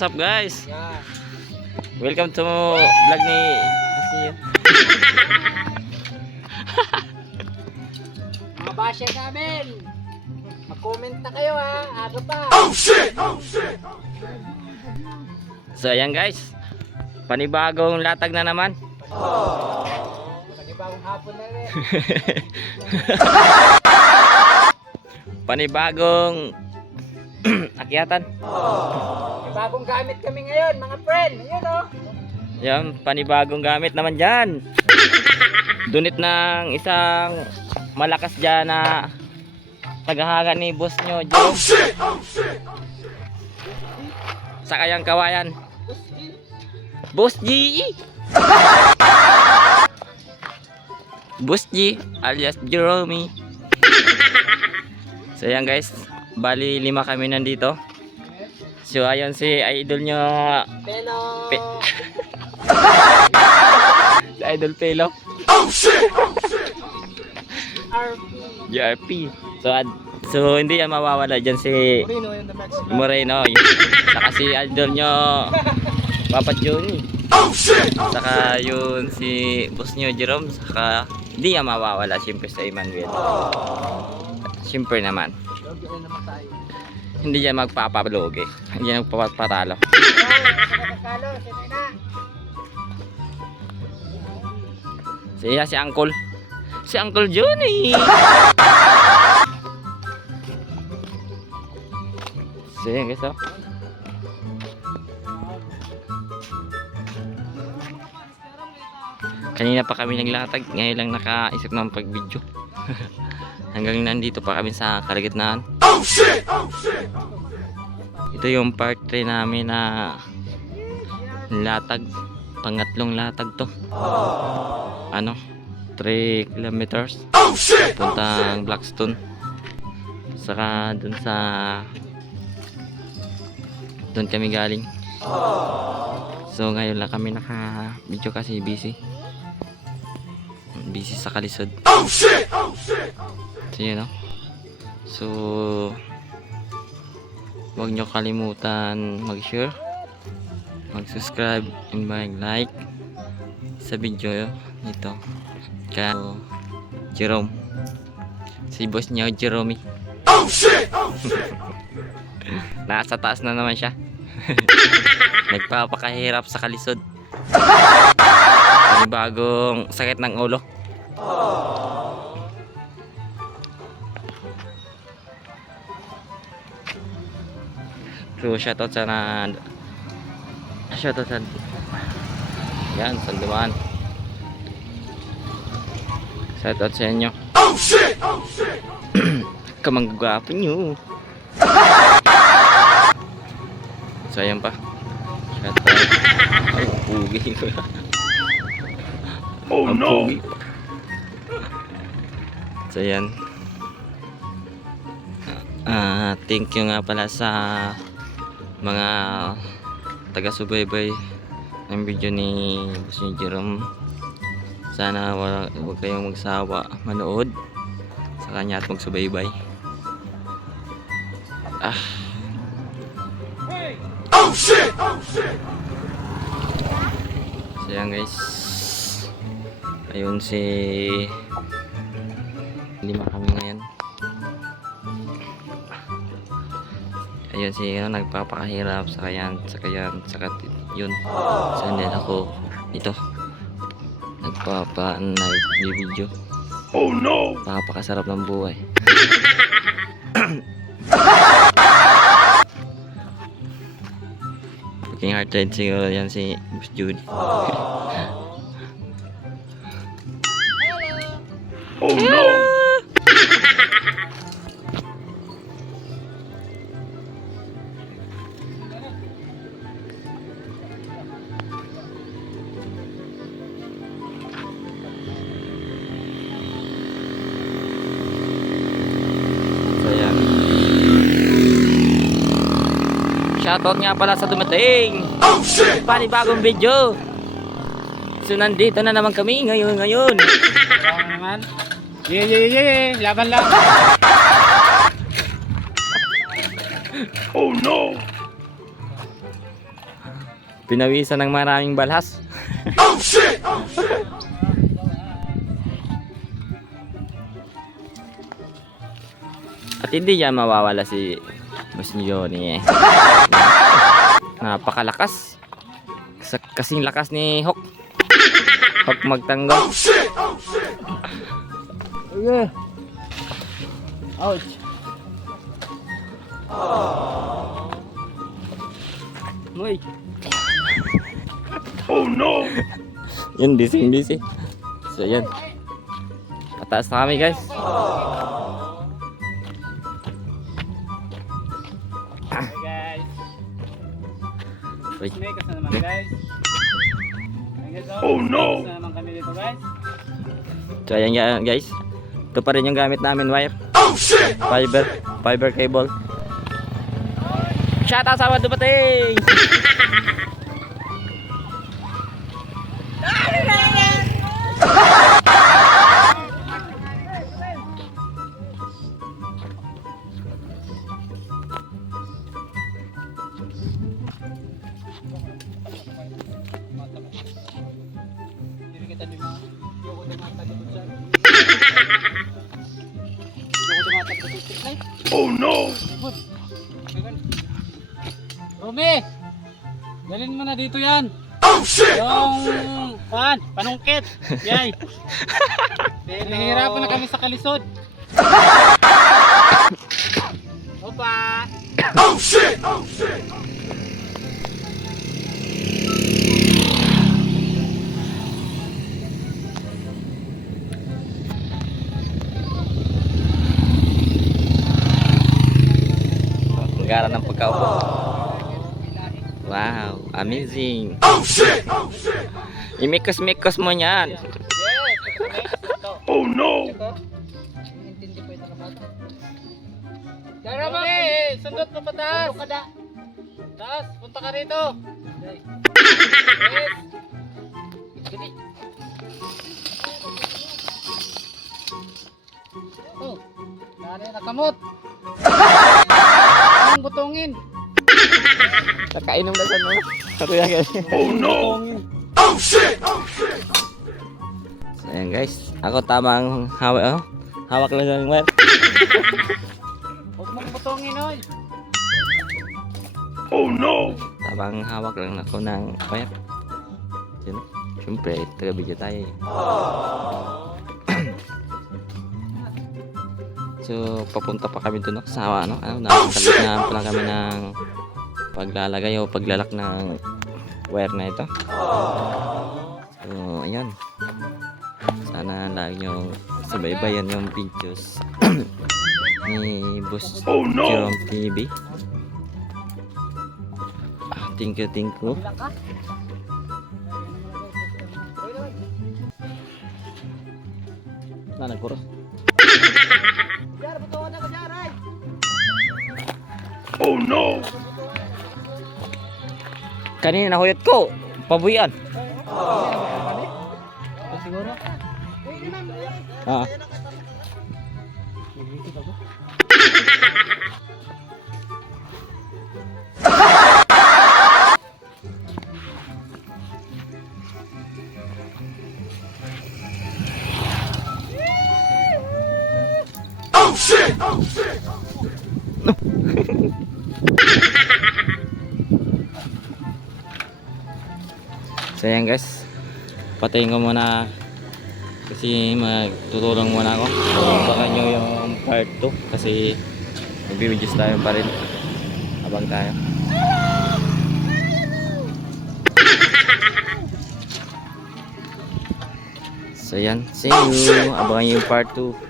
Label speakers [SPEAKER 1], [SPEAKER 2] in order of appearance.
[SPEAKER 1] What's up guys?
[SPEAKER 2] Yan.
[SPEAKER 1] Welcome to vlog ni Siya.
[SPEAKER 2] Mga basher namin. Mag-comment na kayo ha. Aga pa.
[SPEAKER 1] So ayan guys. Panibagong latag na naman.
[SPEAKER 2] Panibagong hapon na rin.
[SPEAKER 1] Panibagong akyatan.
[SPEAKER 2] May bagong gamit kami ngayon, mga friend. Ayun oh.
[SPEAKER 1] Yan, panibagong gamit naman dyan. Dunit ng isang malakas dyan na tagahaga ni boss nyo, Joe. Sa kayang kawayan. Boss G! Boss G alias Jerome. So yan guys, bali lima kami nandito. So ayan si idol nyo
[SPEAKER 2] Pero,
[SPEAKER 1] Pe- si Idol Pelo.
[SPEAKER 2] RP.
[SPEAKER 1] GRP. So, ad- so hindi yan mawawala dyan si
[SPEAKER 2] Moreno yung the Mexican.
[SPEAKER 1] Moreno. Yun. Saka si idol nyo, Papa Johnny. Saka yun si boss nyo Jerome. Saka hindi yan mawawala siyempre sa Emmanuel. Siyempre naman. Hindi yan magpapaloge. Hindi yan magpapatalo. Siya si Uncle. Si Uncle Johnny. yan guys oh. Kanina pa kami naglatag, ngayon lang nakaisip ng pag-video. Hanggang nandito pa kami sa kalagitnaan. Ito yung part 3 namin na latag. Pangatlong latag to. Ano? 3 kilometers. Puntang Blackstone. Saka dun sa dun kami galing. So ngayon lang kami naka video kasi busy. Busy sa kalisod so yun no so huwag nyo kalimutan mag share mag subscribe and mag like sa video nito. Kaya Jerome. Si boss niya Jerome. Nasa taas na naman siya. Nagpapakahirap sa kalisod. Bagong sakit ng ulo so shoutout sa na shoutout sa yan sa dumaan Shoutout sa inyo. Oh shit! Oh shit! Kamanggagapo nyo. So ayan pa. Shoutout. Ay, pugi ko. Oh no! So ayan. Ah, thank you nga pala sa mga taga-subaybay. Ng video ni Boss Jerome. Sana wala, huwag kayong magsawa manood sa kanya at magsubaybay. Ah. Oh shit! Oh shit! So yan guys. Ayun si lima kami ngayon ayun si ano, nagpapakahirap. Sa kayan sa kayan sa yun. So then ako dito. Nagpapa nag-video oh no! Papakasarap ng buhay. Fucking hard ride siguro yan si Boss Jude oh no Shoutout nga pala sa dumating. Oh shit! Panibagong video. So nandito na naman kami ngayon ngayon.
[SPEAKER 2] Naman. Yeah, yeah, yeah, yeah. Laban lang.
[SPEAKER 1] Oh no! Pinawisan ng maraming balhas. At hindi yan mawawala si Boss Johnny eh. Napakalakas. Kasing lakas ni Hawk. Hawk magtanggol.
[SPEAKER 2] Okay. Ouch. Uy.
[SPEAKER 1] Yun, busy, busy. So, yan. Pataas na kami, guys.
[SPEAKER 2] Hey
[SPEAKER 1] Uy.
[SPEAKER 2] Sneakers na naman guys. Oh no! na naman kami dito guys.
[SPEAKER 1] So, ayan nga, guys. Ito pa rin yung gamit namin, wire. Fiber. Fiber cable. Shout out sa mga dumating!
[SPEAKER 2] Dalhin mo na dito yan. Oh shit! Yung pan, panungkit. Yay! Nahihirapan na kami sa kalisod. Opa!
[SPEAKER 1] Ang gara ng pagkaupo. Wow, amazing. Oh shit! Imikos-mikos mo yan.
[SPEAKER 2] Oh no! Intindi po ito na bata. Tara ba? sundot mo pa taas. Taas, punta ka rito. Yes. Gini. Oh, nari nakamot. Anong butongin?
[SPEAKER 1] Nakainom na sa mga. Katuya guys.
[SPEAKER 2] Oh no! Butongin.
[SPEAKER 1] So, ayan guys. Ako tamang hawak. Oh. Hawak lang ng wire.
[SPEAKER 2] Huwag mong butongin, oy.
[SPEAKER 1] Tamang hawak lang ako ng wire. Yun. Siyempre, taga-video tayo eh. so, papunta pa kami dun no? sa ano, ano, nakakalimutan pa lang kami ng paglalagay o paglalak ng wire na ito. So, ayan. Sana lagi nyo subaybayan yung videos ni Boss Jerome TV. Ah, Thank you, thank you. Na, nagkuros.
[SPEAKER 2] Jar, na ka, Jar, ay.
[SPEAKER 1] Kanina nahuyot ko. Pabuyan.
[SPEAKER 2] Siguro?
[SPEAKER 1] Ah. So yan guys. Patayin ko muna kasi magtutulong muna ako. So baka nyo yung part 2 kasi magbibidyo's tayo pa rin. Abang tayo. So yan. See you. Abangan nyo yung part 2.